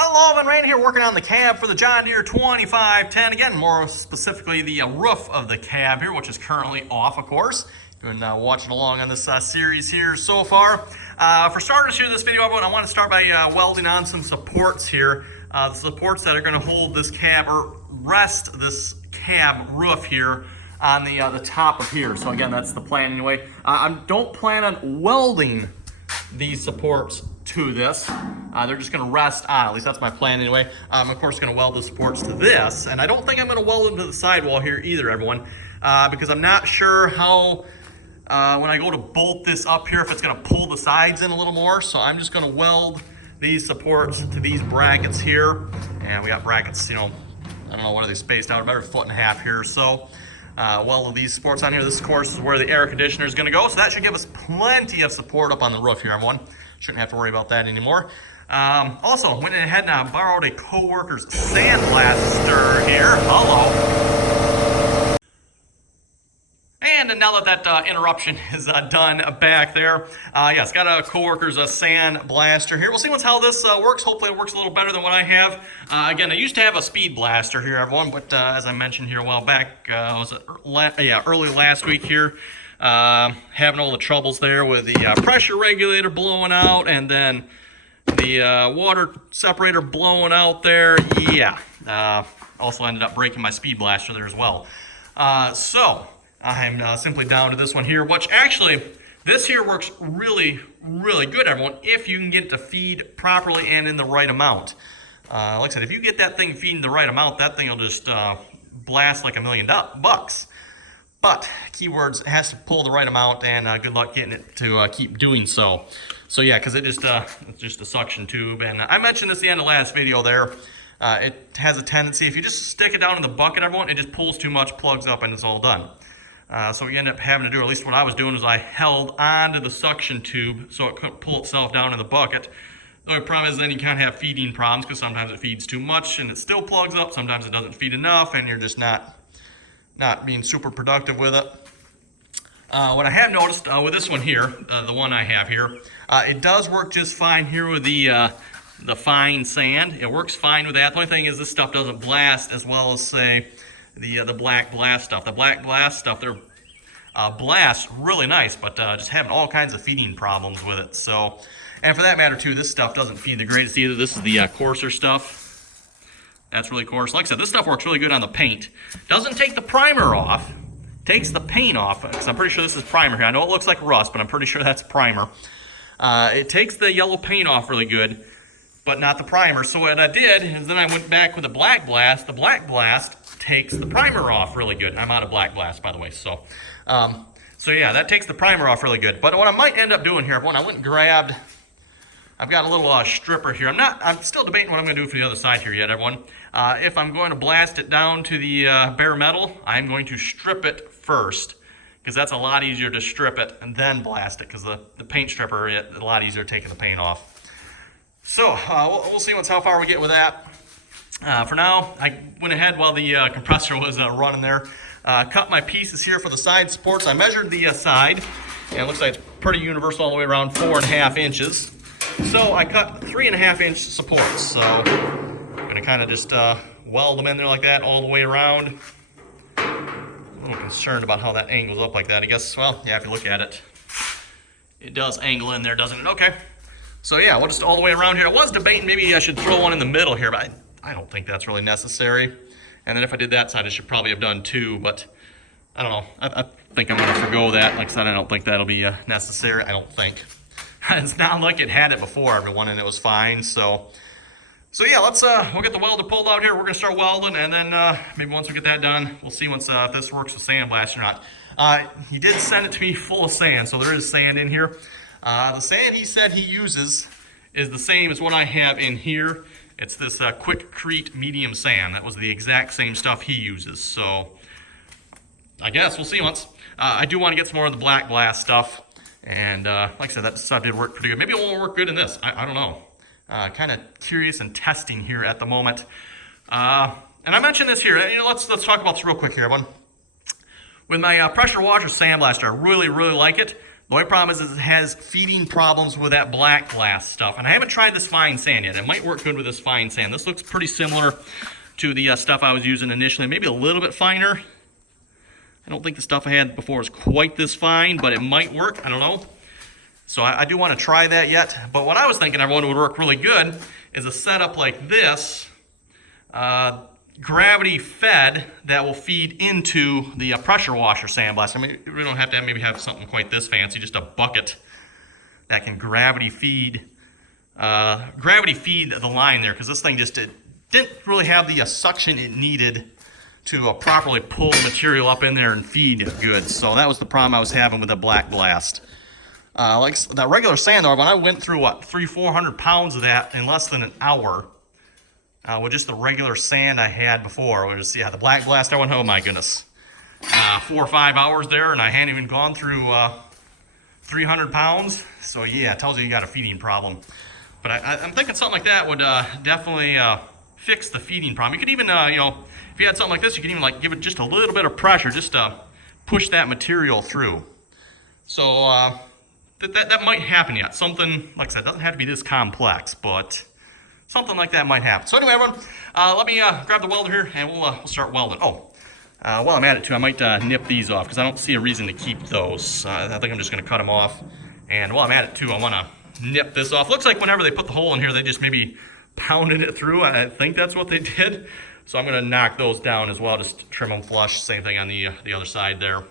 Hello, Randy here working on the cab for the John Deere 2510. Again, more specifically the roof of the cab here, which is currently off, of course. You've been watching along on this series here so far. For starters here in this video, I want to start by welding on some supports here. The supports that are going to hold this cab or rest this cab roof here on the top of here. So again, that's the plan anyway. I don't plan on welding these supports to this. They're just going to rest on, at least that's my plan anyway. I'm of course going to weld the supports to this, and I don't think I'm going to weld them to the sidewall here either, everyone, because I'm not sure how, when I go to bolt this up here, if it's going to pull the sides in a little more. So I'm just going to weld these supports to these brackets here, and we got brackets, you know, I don't know, what are they spaced out, about a 1.5 feet here. So weld these supports on here. This, of course, is where the air conditioner is going to go, so that should give us plenty of support up on the roof here, everyone. Shouldn't have to worry about that anymore. Also, went ahead and borrowed a co-worker's Sandblaster here. Hello. And now that interruption is done back there, yes, got a co-worker's Sandblaster here. We'll see how this works. Hopefully it works a little better than what I have. Again, I used to have a speed blaster here, everyone, but as I mentioned here a while back, was it early last week here, having all the troubles there with the pressure regulator blowing out and then the water separator blowing out there. Yeah, also ended up breaking my speed blaster there as well. So I'm simply down to this one here, which actually this here works really good, everyone, if you can get it to feed properly and in the right amount. Like I said, if you get that thing feeding the right amount, that thing will just blast like $1 million bucks. But keywords, it has to pull the right amount, and good luck getting it to keep doing so. So yeah, because it's just a suction tube, and I mentioned this at the end of the last video there. It has a tendency, if you just stick it down in the bucket, everyone, it just pulls too much, plugs up, and it's all done. So what you end up having to do, or at least what I was doing, is I held onto the suction tube so it couldn't pull itself down in the bucket. The only problem is then you kind of have feeding problems, because sometimes it feeds too much and it still plugs up, sometimes it doesn't feed enough, and you're just not being super productive with it. What I have noticed with this one here, the one I have here, it does work just fine here with the fine sand. It works fine with that. The only thing is this stuff doesn't blast as well as, say, the black blast stuff. The black blast stuff, they're blast really nice, but just having all kinds of feeding problems with it. So, and for that matter too, this stuff doesn't feed the greatest either. This is the coarser stuff. That's really coarse. Like I said, this stuff works really good on the paint. Doesn't take the primer off. Takes the paint off, because I'm pretty sure this is primer here. I know it looks like rust, but I'm pretty sure that's primer. It takes the yellow paint off really good, but not the primer. So what I did is then I went back with the black blast. The black blast takes the primer off really good. I'm out of black blast, by the way. So, so yeah, that takes the primer off really good. But what I might end up doing here, when I went and grabbed, I've got a little stripper here. I'm still debating what I'm going to do for the other side here yet, everyone. If I'm going to blast it down to the bare metal, I'm going to strip it first, because that's a lot easier to strip it and then blast it, because the paint stripper is a lot easier taking the paint off. So we'll see how far we get with that. For now, I went ahead while the compressor was running there, cut my pieces here for the side supports. I measured the side, and it looks like it's pretty universal all the way around 4.5 inches. So I cut 3.5-inch supports. So I'm going to kind of just weld them in there like that all the way around. A little concerned about how that angles up like that. I guess, well, yeah, if you look at it, it does angle in there, doesn't it? Okay. So yeah, we'll just all the way around here. I was debating maybe I should throw one in the middle here, but I don't think that's really necessary. And then if I did that side, I should probably have done two, but I don't know. I think I'm going to forgo that. Like I said, I don't think that'll be necessary. I don't think. It's not like it had it before, everyone, and it was fine. So yeah, we'll get the welder pulled out here. We're gonna start welding, and then maybe once we get that done, we'll see if this works with Sandblaster or not. He did send it to me full of sand, so there is sand in here. The sand he said he uses is the same as what I have in here. It's this Quickcrete medium sand. That was the exact same stuff he uses. So I guess we'll see once. I do want to get some more of the black blast stuff. And like I said, that stuff did work pretty good. Maybe it won't work good in this. I don't know. Kind of curious and testing here at the moment. And I mentioned this here. You know, let's talk about this real quick here, everyone. With my pressure washer Sandblaster, I really like it. The only problem is it has feeding problems with that black glass stuff. And I haven't tried this fine sand yet. It might work good with this fine sand. This looks pretty similar to the stuff I was using initially, maybe a little bit finer. I don't think the stuff I had before was quite this fine, but it might work. I don't know. So I do want to try that yet. But what I was thinking everyone would work really good is a setup like this, gravity fed, that will feed into the pressure washer sandblaster. I mean, we don't have to maybe have something quite this fancy, just a bucket that can gravity feed the line there, because this thing just didn't really have the suction it needed to properly pull the material up in there and feed it good. So that was the problem I was having with the black blast. Like that regular sand, though, when I went through, what, 300-400 pounds of that in less than an hour, with just the regular sand I had before, was, yeah, the black blast, I went, oh my goodness, 4 or 5 hours there, and I hadn't even gone through 300 pounds. So yeah, it tells you got a feeding problem. But I'm thinking something like that would definitely fix the feeding problem. You could even, you know, if you had something like this, you could even like give it just a little bit of pressure, just to push that material through. So that might happen yet. Something, like I said, doesn't have to be this complex, but something like that might happen. So anyway, everyone, let me grab the welder here, and we'll start welding. Oh, while I'm at it too, I might nip these off, because I don't see a reason to keep those. I think I'm just going to cut them off. And while I'm at it too, I want to nip this off. Looks like whenever they put the hole in here, they just maybe pounded it through. I think that's what they did. So I'm going to knock those down as well, just trim them flush. Same thing on the other side there.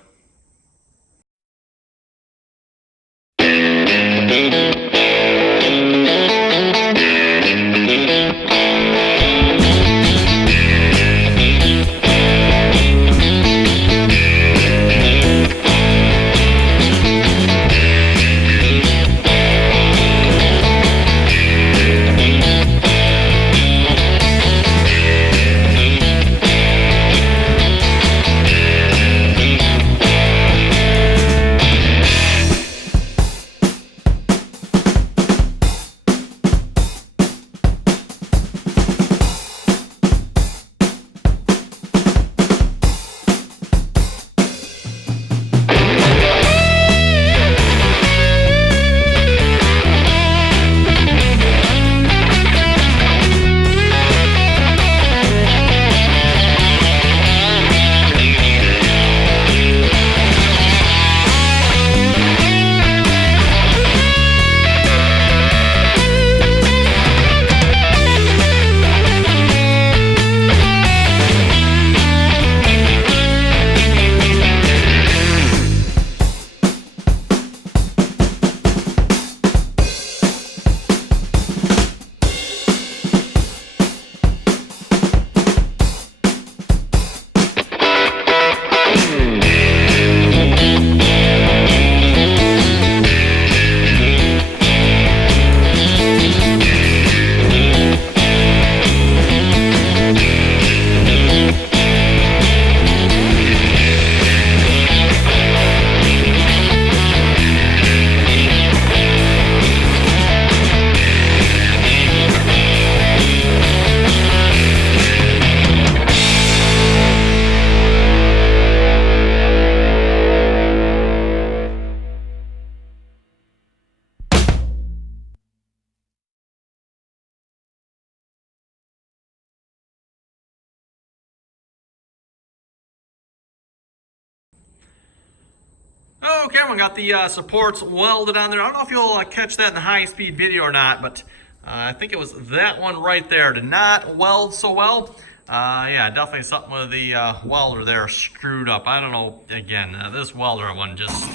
Okay, everyone got the supports welded on there. I don't know if you'll catch that in the high-speed video or not, but I think it was that one right there did not weld so well. Yeah, definitely something with the welder there screwed up. I don't know, again, this welder one just...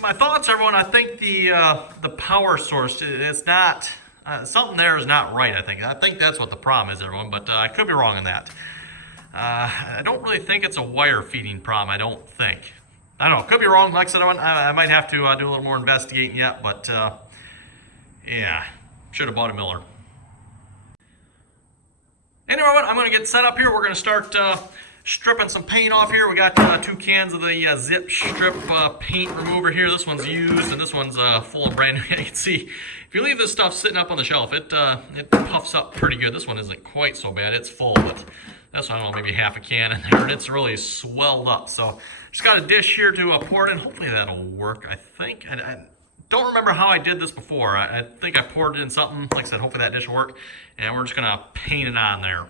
my thoughts, everyone, I think the power source, it's not... something there is not right, I think. I think that's what the problem is, everyone, but I could be wrong on that. I don't really think it's a wire feeding problem, I don't think. I don't know, could be wrong. Like I said, I might have to do a little more investigating yet, but yeah, should have bought a Miller. Anyway, I'm going to get set up here. We're going to start stripping some paint off here. We got 2 cans of the zip strip paint remover here. This one's used and this one's full of brand new. You can see, if you leave this stuff sitting up on the shelf, it puffs up pretty good. This one isn't quite so bad. It's full, but That's, I don't know, maybe half a can in there, and it's really swelled up. So just got a dish here to pour it in. Hopefully that'll work, I think. I don't remember how I did this before. I think I poured it in something. Like I said, hopefully that dish will work. And we're just going to paint it on there.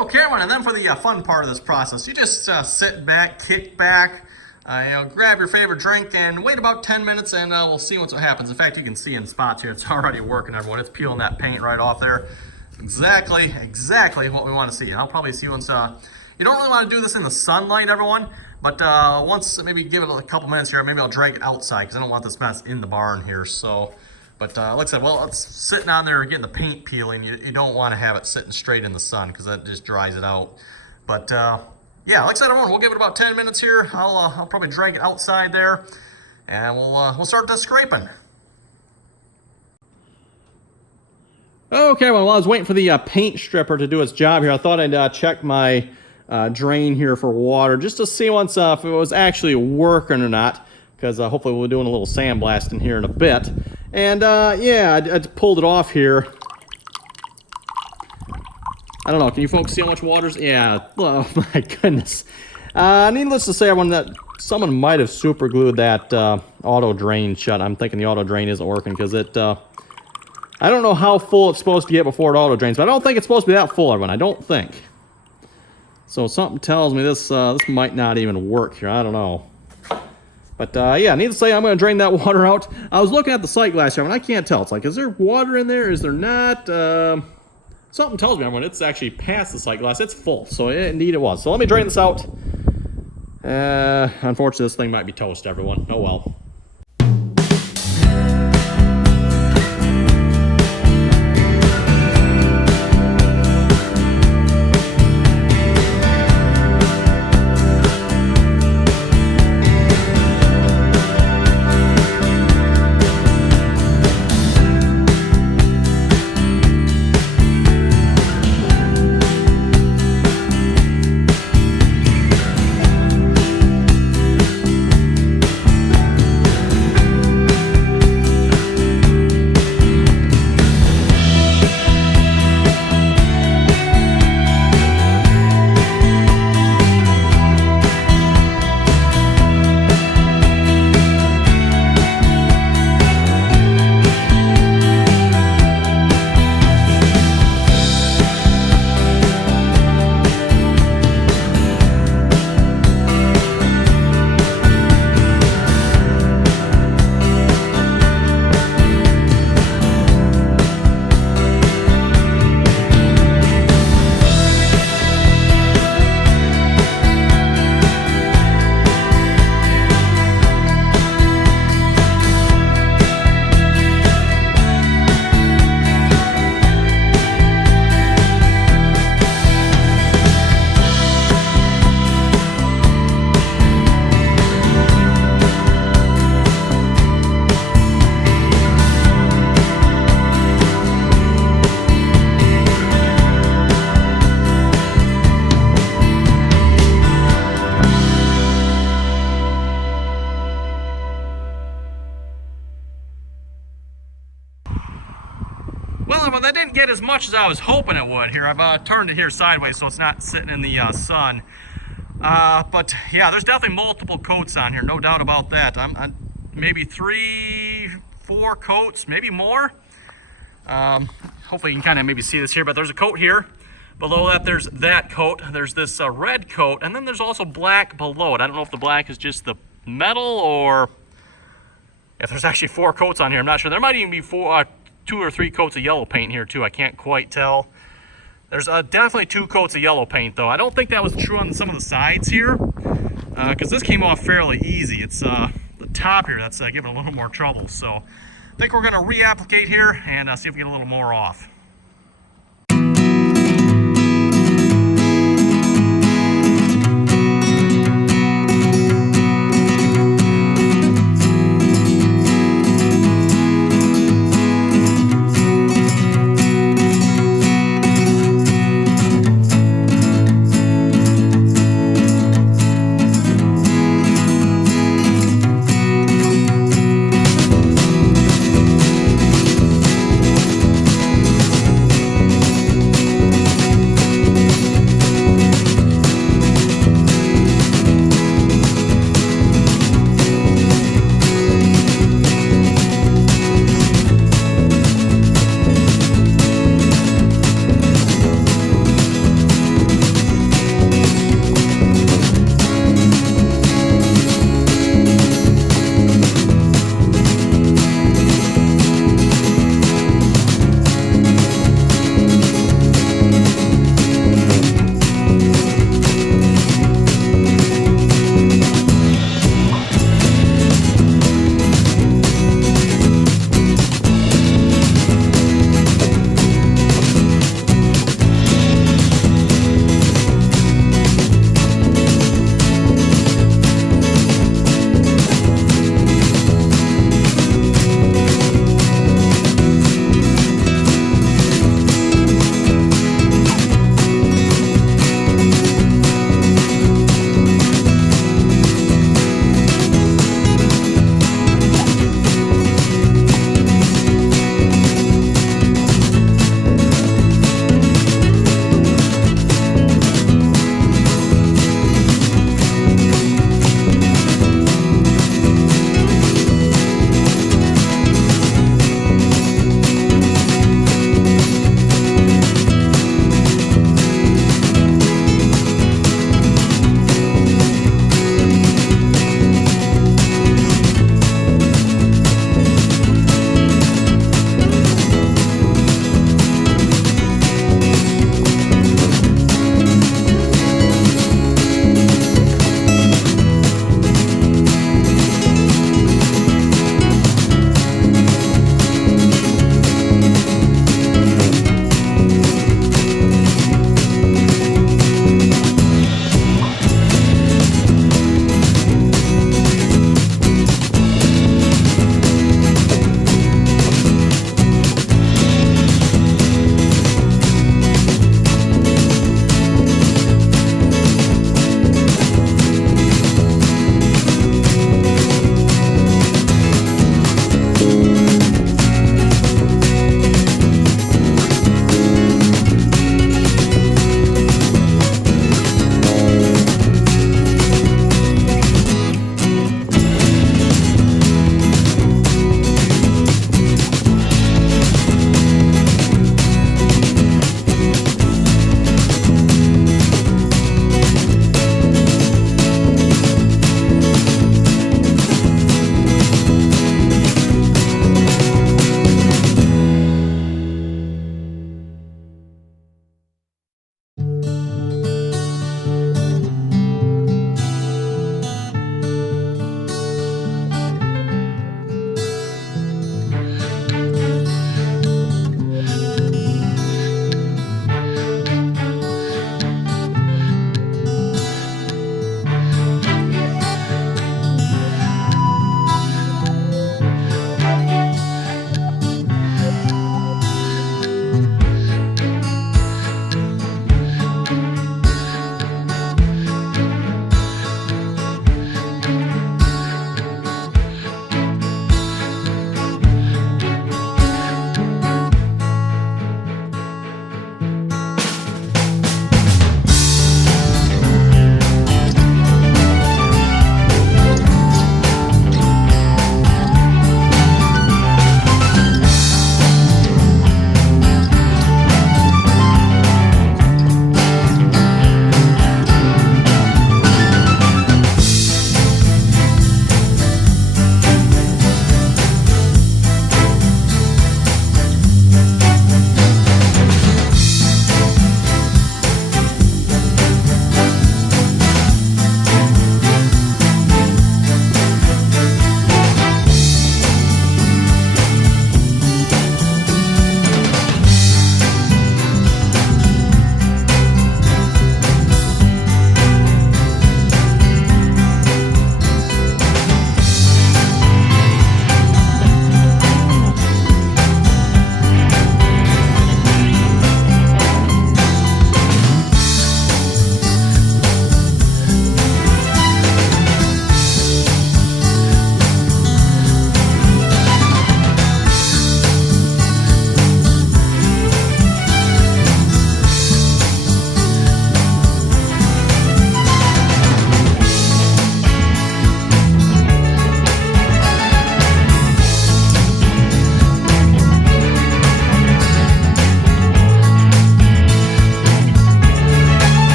Okay, everyone, and then for the fun part of this process, you just sit back, kick back, grab your favorite drink, and wait about 10 minutes, and we'll see what happens. In fact, you can see in spots here, it's already working, everyone. It's peeling that paint right off there. Exactly what we want to see. And I'll probably see once, you don't really want to do this in the sunlight, everyone, but once, maybe give it a couple minutes here, maybe I'll drag it outside, because I don't want this mess in the barn here, so... But like I said, well, it's sitting on there getting the paint peeling. You don't want to have it sitting straight in the sun because that just dries it out. But yeah, like I said, everyone, we'll give it about 10 minutes here. I'll probably drag it outside there, and we'll start the scraping. Okay, well, while I was waiting for the paint stripper to do its job here, I thought I'd check my drain here for water just to see once if it was actually working or not. Because hopefully we'll be doing a little sandblasting here in a bit. And yeah, I pulled it off here. I don't know, can you folks see how much water's? Yeah, oh my goodness. Needless to say, everyone, that someone might have super glued that auto drain shut. I'm thinking the auto drain isn't working because it, I don't know how full it's supposed to get before it auto drains, but I don't think it's supposed to be that full, everyone, I don't think. So something tells me this might not even work here, I don't know. But yeah, needless to say, I'm going to drain that water out. I was looking at the sight glass here, and I can't tell. It's like, is there water in there? Is there not? Something tells me when it's actually past the sight glass. It's full, so indeed it was. So let me drain this out. Unfortunately, this thing might be toast, everyone. Oh well. Well, that didn't get as much as I was hoping it would here. I've turned it here sideways so it's not sitting in the sun. But yeah, there's definitely multiple coats on here, no doubt about that. I'm maybe 3, 4 coats, maybe more. Hopefully you can kind of maybe see this here, but there's a coat here. Below that, there's that coat. There's this red coat, and then there's also black below it. I don't know if the black is just the metal or if there's actually 4 coats on here. I'm not sure. There might even be 2 or 3 coats of yellow paint here too. I can't quite tell. There's definitely 2 coats of yellow paint though. I don't think that was true on some of the sides here because this came off fairly easy. It's the top here that's giving a little more trouble. So I think we're going to reapplicate here and see if we get a little more off.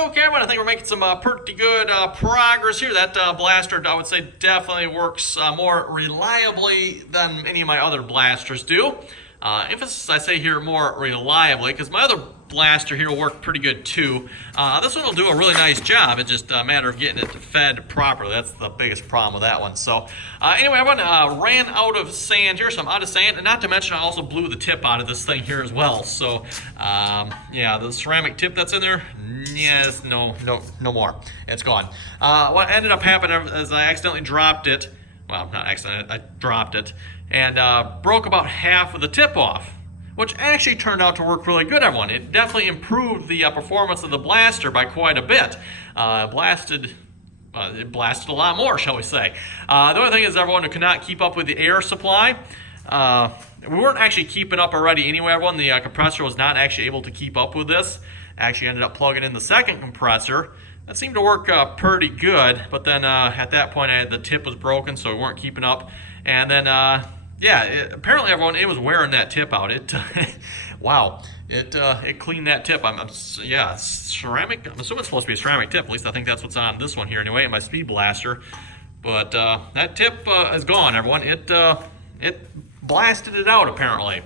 Okay, everyone, I think we're making some pretty good progress here. That blaster, I would say, definitely works more reliably than any of my other blasters do. Emphasis, I say here, more reliably, because my other blaster here will work pretty good too. This one will do a really nice job. It's just a matter of getting it fed properly. That's the biggest problem with that one. So anyway, I ran out of sand here, so I'm out of sand. And not to mention, I also blew the tip out of this thing here as well. So yeah, the ceramic tip that's in there, yes, no more. It's gone. What ended up happening is I accidentally dropped it. Well, not accidentally, I dropped it and broke about half of the tip off, which actually turned out to work really good, everyone. It definitely improved the performance of the blaster by quite a bit. It blasted a lot more, shall we say. The other thing is, everyone, who could not keep up with the air supply. We weren't actually keeping up already anyway, everyone. The compressor was not actually able to keep up with this. Actually ended up plugging in the second compressor. That seemed to work pretty good, but then at that point the tip was broken, so we weren't keeping up. And then yeah, apparently, everyone, it was wearing that tip out. It wow, it cleaned that tip. Yeah, ceramic. I'm assuming it's supposed to be a ceramic tip. At least I think that's what's on this one here anyway, my speed blaster. But that tip is gone, everyone. It blasted it out apparently.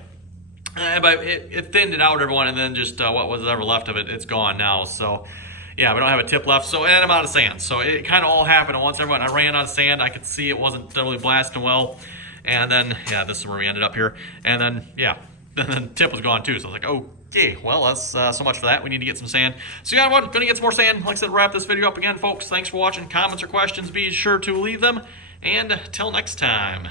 But it thinned it out, everyone, and then just what was ever left of it, it's gone now. So yeah, we don't have a tip left, so, and I'm out of sand. So it kind of all happened at once, everyone. I ran out of sand. I could see it wasn't really blasting well. And then, yeah, this is where we ended up here. And then, yeah, then the tip was gone too. So I was like, okay, well, that's so much for that. We need to get some sand. So yeah, everyone, gonna get some more sand. Like I said, wrap this video up again, folks. Thanks for watching. Comments or questions, be sure to leave them. And till next time.